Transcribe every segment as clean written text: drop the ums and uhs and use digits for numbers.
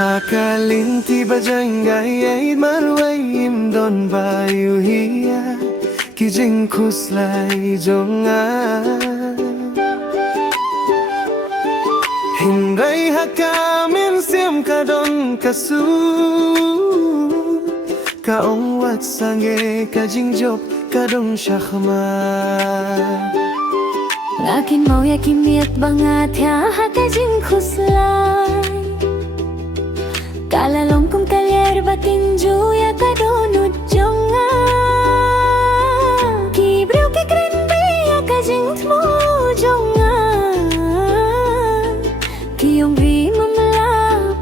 Haka Lynti bajangay ay marway imdon bayu hiya kijing khuslay jonga Hindray haka min sim kadon kasu kaong wat sange ka jingjop kadong shakma Lakin mau yakin niat banget ya haka jing khuslay Kala longkum kalier batinju ya kadonut jonga Kibreu ki kren be ya ka jing tmo jonga Kiyong vi mamla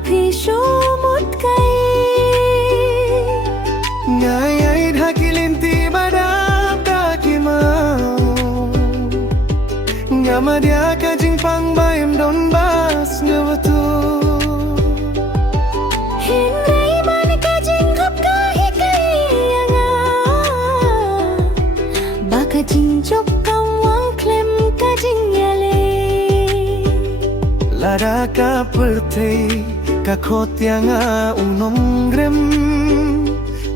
pisho mut kai Ngayay haki Lynti badap dakimau Ngamadia ka jing pangbayam don bas ngawatu Hindray man ka jingjop kahit kayanga Baka jingjop kawang klem ka jingyale Lada ka pertay ka khotya nga unom grem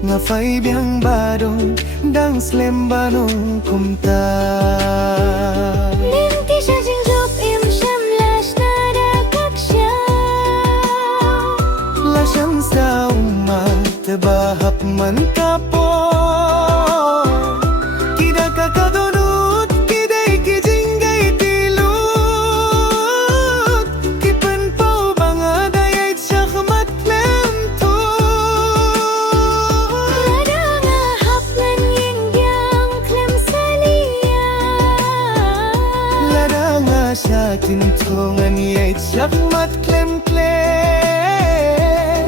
Nga fay biyang badong dang slem banong kumta Lynti siya jingjop im siyam lash na dakak siya Lasyang sa umat bahap man kapo Kida ka kadunut kiday kijinggay tilut Kipan pao banga dayay siya kamatlem to Lada nga haplan yingyang klem salia Lada nga siya tintungan yay siya kamatlem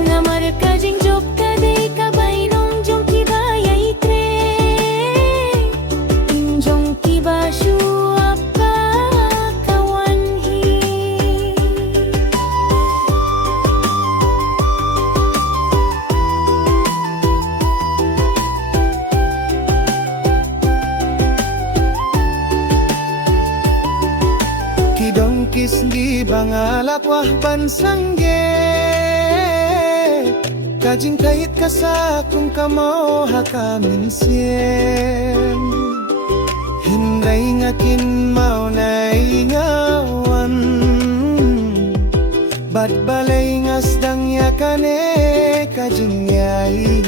Nga marit ka jingjop kaday kabay nung jong kibayay tre Injong kiba shuwa pa kawanhi Kidong kis di bangalap wah bansangge Kajing kait kasa kung kamao hakamin sien Hindray ngakin mau na ingawan Bat balay ngasdang yakane kajing yai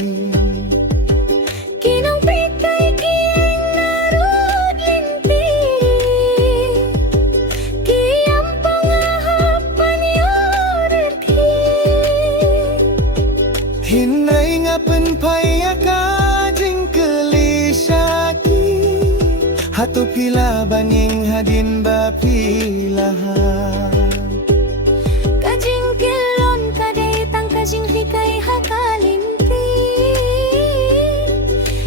Kinang pitay kiyang narod Lynti Kiyang pangahapan yorit Hindray nga penpaya kajing kelisaki Hatu pila banying hadin bapilahan Kajing kilon kaday tang kajing hikay hakalinti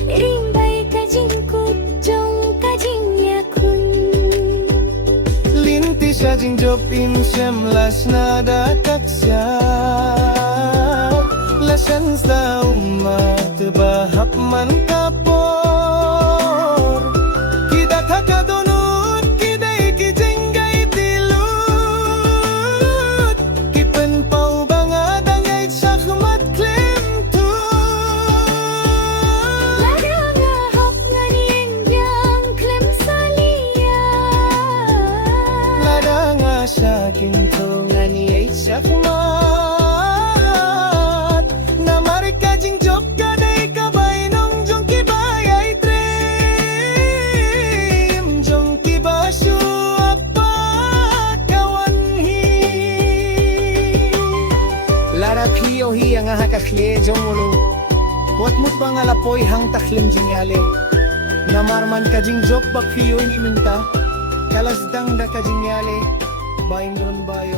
Irimbay kajing kutjong kajing yakun Lynti siya jingjop im siyam las na dakak siya Lasyan sa umat bahap man kapor Kita kakadunut kiday kijinggay tilut Kipen pao banga dangay sa kumatlem to Lada nga hap nga niyang klem salia Lada nga siya kintungan niyay siya kumat Na marika jingjop kaday kabay nung jong kibayay trim Jong kibasyo apa kawanhi Lara piyo hiya nga hakakle jong ulo Wat mut ba nga lapoy hang taklim jingyale Namarman ka jingjop bak piyo iniminta Kalasdang da ka jingyale Baindron bayo